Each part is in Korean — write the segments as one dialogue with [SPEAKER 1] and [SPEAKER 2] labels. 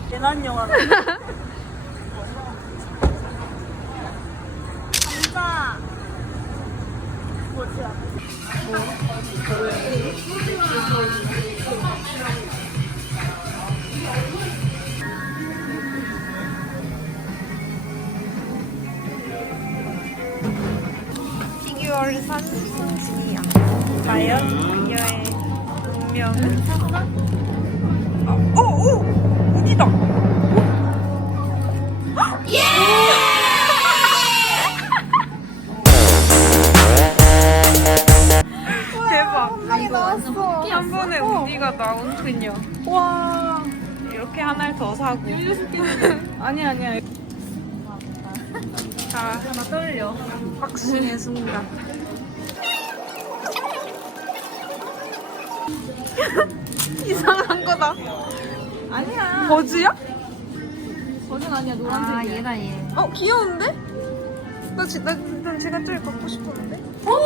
[SPEAKER 1] 재난 영화다. 감사. 뭐지?
[SPEAKER 2] 피규어를 산 승진이야.
[SPEAKER 1] 과연?
[SPEAKER 2] 피규어의 운명은?
[SPEAKER 1] 오! 무기다!
[SPEAKER 2] 대박.
[SPEAKER 1] 나왔어.
[SPEAKER 2] 한 번에 우디가 나온군요.
[SPEAKER 1] 와.
[SPEAKER 2] 이렇게 하나를 더 사고.
[SPEAKER 1] 아니야.
[SPEAKER 2] 자,
[SPEAKER 1] 나 떨려.
[SPEAKER 2] 박수의 순간. 이상한 거다.
[SPEAKER 1] 아니야.
[SPEAKER 2] 버즈야?
[SPEAKER 1] 버전 아니야, 노란색이야.
[SPEAKER 3] 아 얘다 얘.
[SPEAKER 2] 귀여운데? 난 제가 제일 갖고 싶었는데.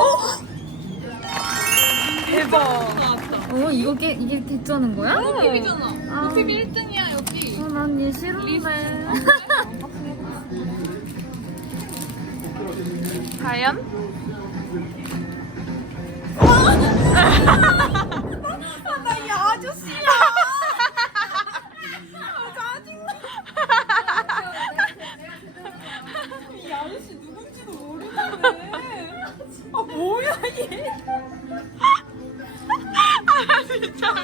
[SPEAKER 2] 대박.
[SPEAKER 3] 이게 개쩌는 거야?
[SPEAKER 1] TV잖아.
[SPEAKER 3] 아.
[SPEAKER 1] TV 1등이야, 여기.
[SPEAKER 3] 난 얘 싫은데.
[SPEAKER 2] 과연?
[SPEAKER 1] 나이 아저씨야. 이 아저씨 누군지도 모르는데. 아, 뭐야, 얘.
[SPEAKER 2] 진짜.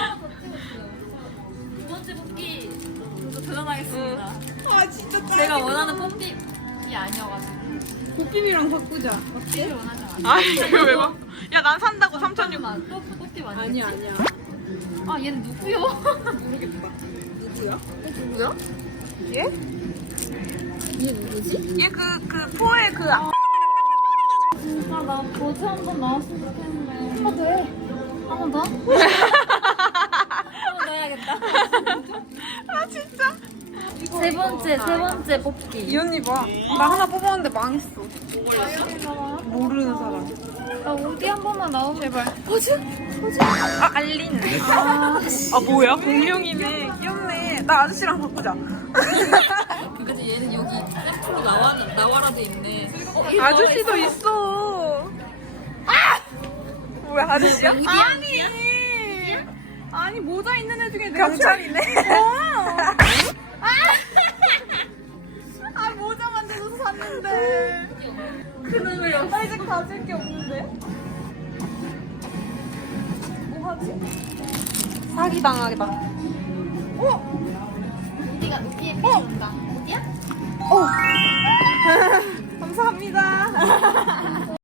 [SPEAKER 3] 두 번째 뽑기 먼저 들어가겠습니다.
[SPEAKER 1] 아, 진짜 짜.
[SPEAKER 3] 제가 원하는 뽑기 아니어가지고
[SPEAKER 1] 고삐이랑 바꾸자.
[SPEAKER 3] 뽑기를 원하지 않아요.
[SPEAKER 2] 아, 이거 왜 막. 야, 난 산다고 3,600원.
[SPEAKER 3] 또 뽑기 많이.
[SPEAKER 1] 아니야.
[SPEAKER 3] 아 얘는 누구요?
[SPEAKER 1] 모르겠다. 누구야?
[SPEAKER 2] 누구야? 얘?
[SPEAKER 3] 얘 누구지?
[SPEAKER 2] 얘 그 포에 그.
[SPEAKER 3] 진짜 나 버즈 한번 나왔으면 좋겠는데. 한 번 더 해. 한 번 더? 한 번 더 해야겠다.
[SPEAKER 2] 아, 진짜?
[SPEAKER 3] 세 번째 뽑기.
[SPEAKER 2] 이 언니 봐. 나 하나 뽑았는데 망했어. 모르는 사람.
[SPEAKER 3] 나 우디 한 번만 나오면
[SPEAKER 2] 제발.
[SPEAKER 3] 버즈?
[SPEAKER 2] 아, 알린. 아, 뭐야? 공룡이네. 귀엽네. 나 아저씨랑 바꾸자.
[SPEAKER 3] 그지 얘는 여기 샘플로 나와라 돼 있네.
[SPEAKER 2] 아저씨도 있어. 뭐야, 아저씨야?
[SPEAKER 1] 아니, 모자 있는 애 중에 내가
[SPEAKER 2] 경찰이네.
[SPEAKER 1] 아, 모자 만들어서 샀는데. 그놈을 나 이제 가질 게 없는데. 뭐 하지?
[SPEAKER 2] 사기 당하겠다.
[SPEAKER 3] 우디가 우디에 삐온다. 우디야?
[SPEAKER 2] 어.